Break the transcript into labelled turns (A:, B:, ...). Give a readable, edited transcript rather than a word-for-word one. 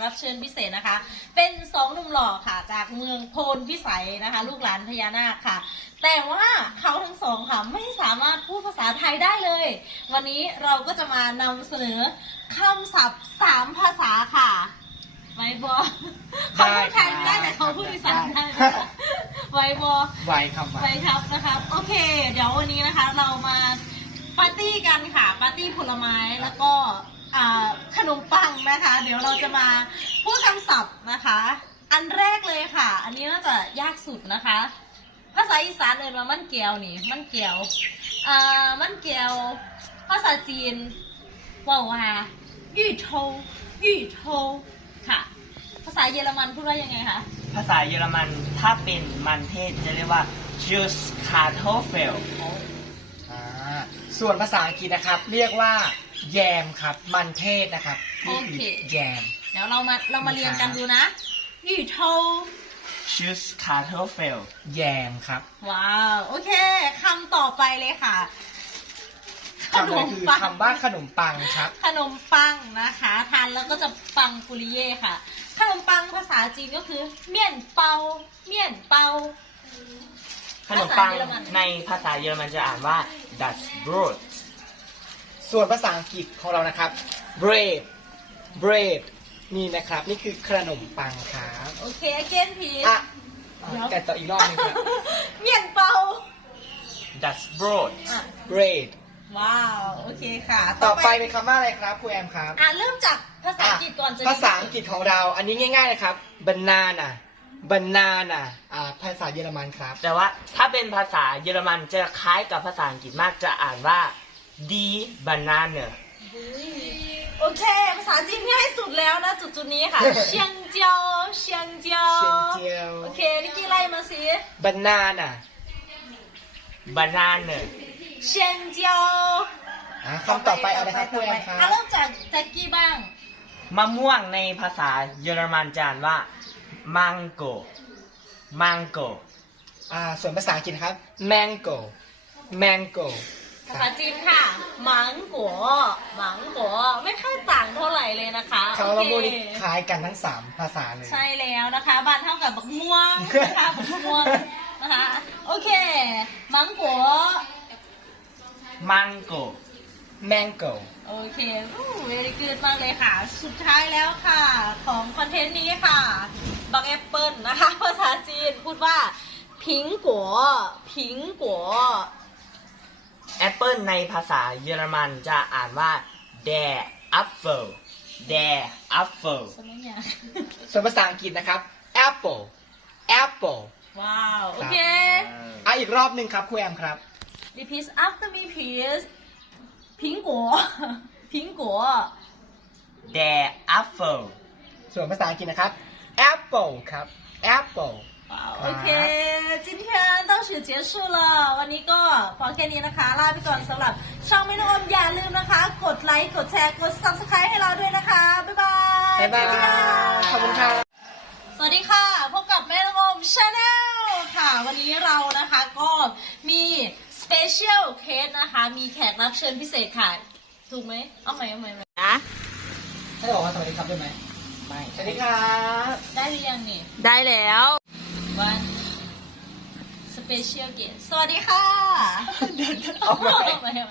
A: รับเชิญพิเศษนะคะเป็น2หนุ่มหล่อค่ะจากเมืองโพนพิสัยนะคะลูกหลานพญานาคค่ะแต่ว่าเขาทั้งสองค่ะไม่สามารถพูดภาษาไทยได้เลยวันนี้เราก็จะมานำเสนอคำศัพท์3ภาษาค่ะไวบอเขาพูดไทยไม่ได้แต่เขาพูดอีสานได้ไวบอ
B: ไวครับ
A: ไวครับนะคะโอเคเดี๋ยววันนี้นะคะเรามาปาร์ตี้กันค่ะปาร์ตี้ผลไม้แล้วก็ขนมปังนะคะเดี๋ยวเราจะมาพูดคำศัพท์นะคะอันแรกเลยค่ะอันนี้น่าจะยากสุดนะคะภาษาอีสานเอ่ยว่ามันเกียวนี่มันเกียวมันเกียวภาษาจีนว่ายี่โทยี่โทค่ะภาษาเยอรมันพูดว่ายังไงคะ
C: ภาษาเยอรมันถ้าเป็นมันเทศจะเรียกว่า Juice Kartoffel
B: ส่วนภาษาอังกฤษนะครับเรียกว่าแยมครับมันเทศนะครับ
A: โอเค
B: แยม
A: เดี๋ยวเรามาเรียนกันดูนะยี่โท
C: Juice Kartoffel
B: แยมครับ
A: ว้าวโอเคคำต่อไปเลยค่ะ
B: คำนี้คือคำว่าขนมปังครับ
A: ขนมปังนะคะทานแล้วก็จะปังปุริเย่ค่ะขนมปังภาษาจีนก็คือเมี่ยนเปาเมี่ยนเปา
C: ขนมปังในภาษาเยอรมันจะอ่านว่า Das Brot
B: ส่วนภาษาอังกฤษของเรานะครับ bread bread นี่นะครับนี่คือขนมปังครับ
A: โอเค again please
B: แต่ต่ออีกรอบนึงครับ
A: เมี่ยนเปา
C: Das Brot
B: bread
A: ว้าวโอเคค่ะ
B: ต่อไปเป็นคำว่าอะไรครับครูแอมครับ
A: เริ่มจากภาษาอังกฤษก่อน
B: ภาษาอังกฤษของเราอันนี้ง่ายๆนะครับ banana banana ภาษาเยอรมันครับ
C: แต่ว่าถ้าเป็นภาษาเยอรมันจะคล้ายกับภาษาอังกฤษมากจะอ่านว่า die Banane
A: โอเคภาษาจีนง่ายสุดแล้วนะจุดนี้ค่ะเชียงเจียวเชียงเจียวโอเคนิกกี้ไล่มาสิ
B: banana
C: banane
A: เชียงเจียว
B: คำต่อไปเอาเลยครับครูแอมครับ
A: เริ่มจากแจ็คกี้บ้าง
C: มะม่วงในภาษาเยอรมันจะอ่านว่า mango mango
B: ส่วนภาษาอังกฤษครับ mango mango
A: ภาษาจีนค่ะหมังกัวหมังกัวไม่ค่อยต่างเท่าไหร่เลยนะคะ
B: คำว่าม่วงนี่คล้ายกันทั้ง3ภาษาเลย
A: ใช่แล้วนะคะบ้านเท่ากับบักม่วงนะคะบักม่วงนะคะโอเคหมังกัว
C: mango
B: mango
A: โอเคvery good มากเลยค่ะสุดท้ายแล้วค่ะของคอนเทนต์นี้ค่ะบักแอปเปิลนะคะภาษาจีนพูดว่าผิงกัวผิงกัว
C: แอปเปิลในภาษาเยอรมันจะอ่านว่า der Apfel der Apfel
B: ส่วนภาษาอังกฤษนะครับ apple apple
A: ว้าวโอเค
B: อีกรอบหนึ่งครับครูแอมครับ
A: repeat after me please ผิงกัวผิงกัว
C: der Apfel
B: ส่วนภาษาอังกฤษนะครับ apple ครับ apple
A: โอเค今天到此结束了วันนี้ก็พอแค่นี้นะคะลาไปก่อนสำหรับช่องแม่น้องอมอย่าลืมนะคะกดไลค์กดแชร์กด subscribe ให้เราด้วยนะคะบ๊ายบาย
B: บ๊ายบายขอบคุณค่ะ
A: สวัสดีค่ะพบกับแม่น้องอม Channel ค่ะวันนี้เรานะคะก็มี special case นะคะมีแขกรับเชิญพิเศษค่ะถูกไหมเอาใหม่
B: นะให้บอกว่าสวัสดีครับได้ไหมไม่สวัสดีครับ
A: ได้หรือยังนี่
D: ได้แล้ว
A: วัน special guest สวัสดีค่ะ